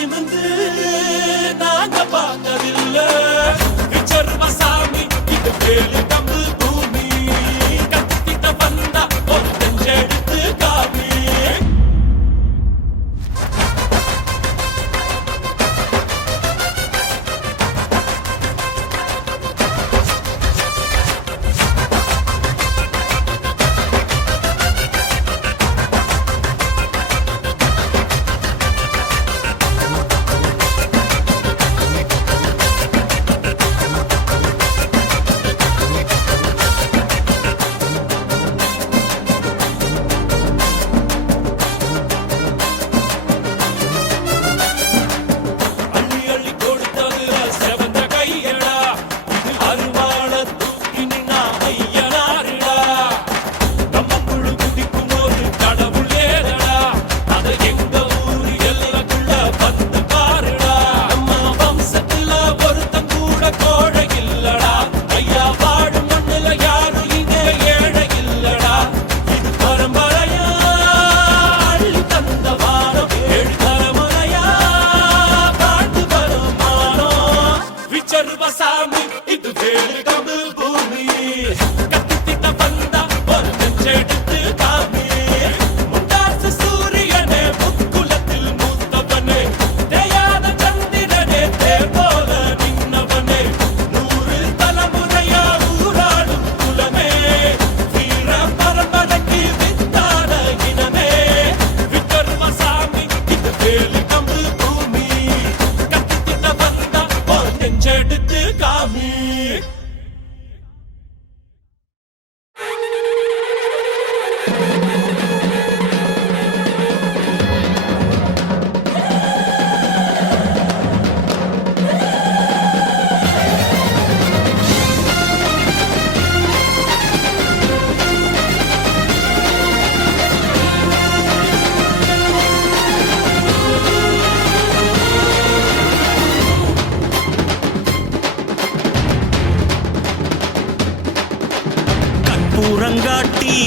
நிமிந்து நாங்க பார்த்ததில்லை விச்சர்வசாமி இது வேலு கம்பு பூமி கத்திட்ட வந்தா ஒரு நெஞ்செடுத்து காமி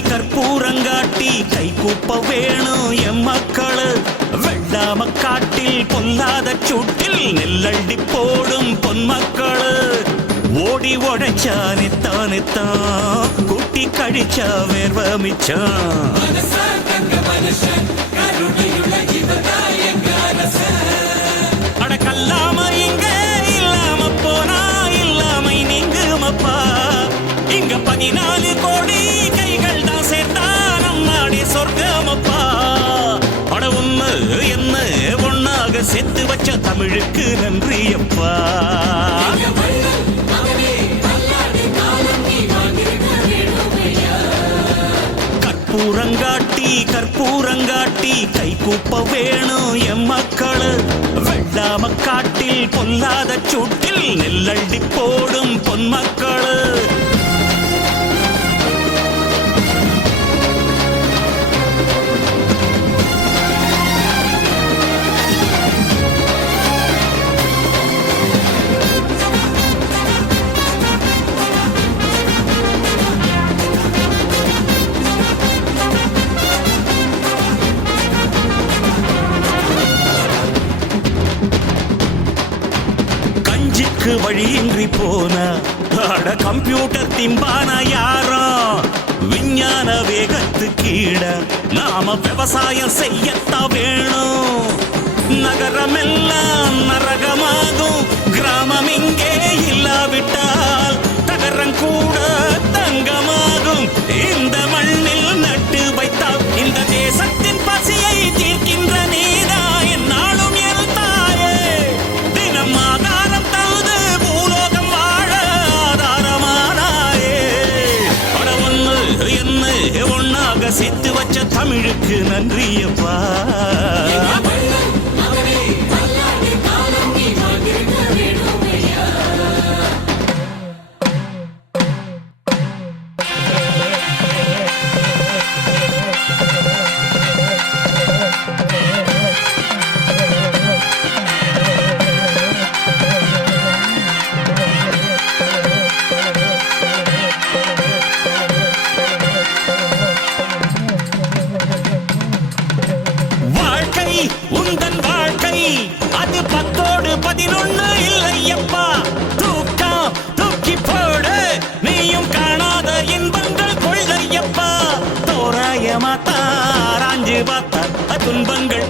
கற்பூரங்காட்டி கை கூப்ப வேணும் எம் மக்களு வெள்ளாம காட்டில் பொல்லாத சூட்டில் நெல்லள்ளி போடும் பொன்மக்களு ஓடி உழைச்சா நித்தான் கூட்டி கழிச்சா வேர்வ மிச்சான் அடக்கல்லாம இங்க இல்லாம போனா இல்லாமை நீங்குமப்பா இங்க 14 கோடி கைகள் தான் சேர்த்தா நம் நாடே சொர்க்கமப்பா அட உண்மை என்ன ஒன்னாக சேர்த்து வச்ச தமிழுக்கு நன்றி அப்பா கற்பூரங்காட்டி கை கூப்ப வேணும் எம் மக்களு வெள்ளாம காட்டில் பொல்லாத சூட்டில் நெல்லள்ளி போடும் பொன்மக்களு வழியின்றி போன அட கம்ப்யூட்டர் திம்பான யாரோ விஞ்ஞான வேகத்து கீழ நாம விவசாயம் செய்யத்தான் வேணும் நகரமெல்லாம் நரகமாகும் கிராமம் இங்கே இல்லாவிட்டால் தகரம் கூட தங்கமாகும் இந்த மண்ணில் நட்டு வைத்தால் இந்த தேசத்தின் பசியை தீர்க்கின்ற நீதா என்னாலும் என் தாயே தினம் ஆதாரம் தந்து பூலோகம் வாழ ஆதாரமானாயே அட ஒண்ணு என்ன ஒன்னாக சேர்த்து வச்ச தமிழுக்கு நன்றியப்பா பதினொன்னு இல்லையப்பா தூக்கம் தூக்கி போடு நீயும் காணாத இன்பங்கள் கொள்ளையப்பா தோராயமா தாராஞ்சு பார்த்தா துன்பங்கள்